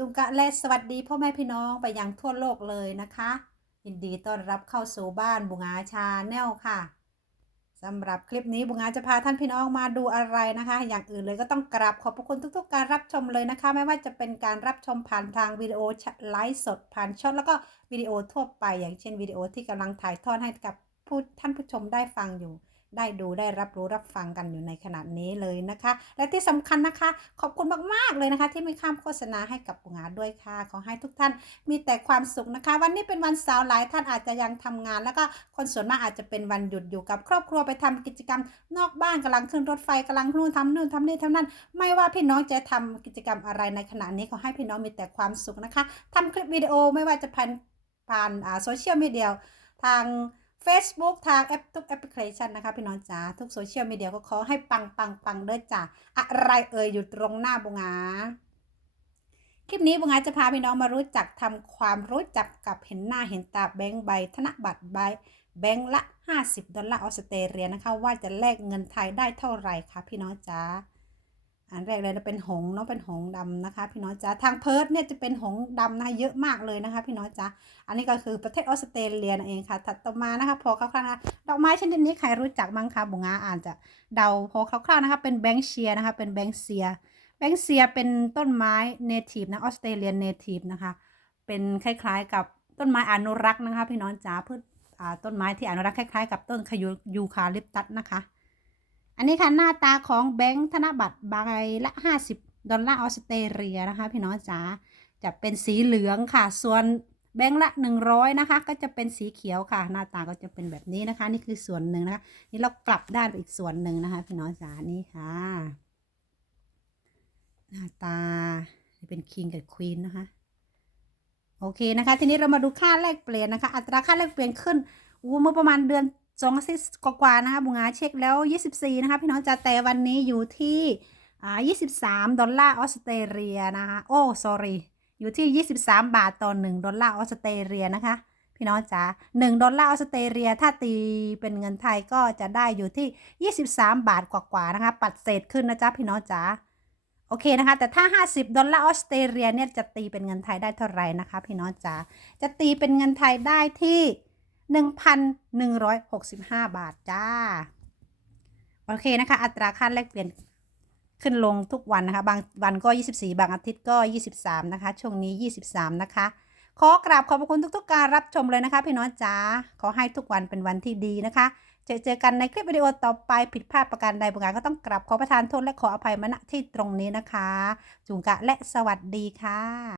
จุงกะและสวัสดีพ่อแม่พี่น้องไปยังทั่วโลกเลยนะคะยินดีต้อนรับเข้าสู่บ้านบุงาชาแนลค่ะสำหรับคลิปนี้บุงาจะพาท่านพี่น้องมาดูอะไรนะคะ อย่างอื่นเลยก็ต้องกราบขอบพระคุณทุก ๆ การรับชมเลยนะคะ ไม่ว่าจะเป็นการรับชมผ่านทางวิดีโอไลฟ์สดผ่านช็อตแล้วก็วิดีโอทั่วไป อย่างเช่นวิดีโอที่กำลังถ่ายทอดให้กับ ผู้ท่านผู้ชมได้ฟังอยู่ ได้ดูได้รับรู้รับฟังกันอยู่ในขณะนี้เลยนะคะ และที่สำคัญนะคะ ขอบคุณมากๆเลยนะคะ ที่ไม่ข้ามโฆษณาให้กับปุงาด้วยค่ะ ขอให้ทุกท่านมีแต่ความสุขนะคะ วันนี้เป็นวันเสาร์หลายท่านอาจจะยังทำงาน แล้วก็คนส่วนมากอาจจะเป็นวันหยุดอยู่กับครอบครัวไปทำกิจกรรม นอกบ้านกำลังขึ้นรถไฟกำลังนู่นทำนู่นทำนี่ทำนั่น ไม่ว่าพี่น้องจะทำกิจกรรมอะไรในขณะนี้ขอให้พี่น้องมีแต่ความสุขนะคะทำคลิปวิดีโอไม่ว่าจะผ่านผ่านโซเชียลมีเดียทาง Facebook ทางแอปทุกแอปพลิเคชันนะคะพี่น้องจ๋าทุกโซเชียลมีเดียก็ขอให้ปังปังปังเด้อจ้าอะไรเอ่ยอยู่ตรงหน้าบุงาคลิปนี้บุงาจะพาพี่น้องมารู้จักทำความรู้จักกับเห็นหน้าเห็นตาแบงค์ใบ ธนบัตรใบแบงค์ละ 50 ดอลลาร์ออสเตรเลียนะคะ ว่าจะแลกเงินไทยได้เท่าไหร่คะพี่น้องจ๋า อันแรกเลยนะเป็นหงส์เนาะเป็นหงส์ดำนะคะ พี่น้องจ๋าทางเพิร์ทเนี่ยจะเป็นหงส์ดำนะคะเยอะมากเลยนะคะ พี่น้องจ๋าอันนี้ก็คือประเทศออสเตรเลียนั่นเองค่ะถัดต่อมานะคะ พอคร่าวๆนะดอกไม้ชนิดนี้ใครรู้จักบ้างคะบุงาอ่านจะเดาพอคร่าวๆนะคะ เป็นแบงค์เชียนะคะ เป็นแบงค์เซียแบงค์เซียเป็นต้นไม้เนทีฟนะออสเตรเลียนเนทีฟนะคะ เป็นคล้ายๆกับต้นไม้อนุรักษ์นะคะ พี่น้องจ๋าพืชต้นไม้ที่อนุรักษ์คล้ายๆ กับต้นขยูคาลิปตัสนะคะ อันนี้ค่ะหน้าตาของแบงค์ธนบัตรใบละ 50 ดอลลาร์ออสเตรเลียนะคะ พี่น้องจ๋าจะเป็นสีเหลืองค่ะ ส่วนแบงค์ละ 100 นะคะ ก็จะเป็นสีเขียวค่ะ หน้าตาก็จะเป็นแบบนี้นะคะ นี่คือส่วนหนึ่งนะคะ นี่เรากลับด้านไปอีกส่วนหนึ่งนะคะ พี่น้องจ๋านี่ค่ะ หน้าตาเป็นคิงกับควีนนะคะโอเคนะคะ ทีนี้เรามาดูค่าแลกเปลี่ยนนะคะ อัตราค่าแลกเปลี่ยนขึ้นอู้เมื่อประมาณเดือน สองอาทิตย์กว่าๆนะคะบุงาเช็คแล้ว 24 นะคะ พี่น้องจะแต่วันนี้อยู่ที่อ่า23 ดอลลาร์ออสเตรเลียนะคะโอ้ sorry อยู่ที่ 23 บาทต่อ1ดอลลาร์ออสเตรเลียนะคะ พี่น้องจ๋า1ดอลลาร์ออสเตรเลียถ้าตีเป็นเงินไทยก็จะได้อยู่ที่ 23 บาทกว่าๆนะคะ ปัดเศษขึ้นนะจ๊ะพี่น้องจ๋าโอเคนะคะ แต่ถ้า 50 ดอลลาร์ออสเตรเลียเนี่ยจะตีเป็นเงินไทยได้เท่าไหร่นะคะ พี่น้องจ๋าจะตีเป็นเงินไทยได้ที่ 1,165 บาทจ้า โอเคนะคะ อัตราค่าแลกเปลี่ยนขึ้นลงทุกวันนะคะ บางวันก็ 24 บางอาทิตย์ก็ 23 นะคะ ช่วงนี้ 23 นะคะ ขอกราบขอบพระคุณทุกๆ การรับชมเลยนะคะพี่น้องจ๋าขอให้ทุกวันเป็นวันที่ดีนะคะ เจอเจอกันในคลิปวิดีโอต่อไปผิดพลาดประการใดประการก็ต้องกราบขอประทานโทษและขออภัยมณที่ตรงนี้นะคะ จุงกะและสวัสดีค่ะ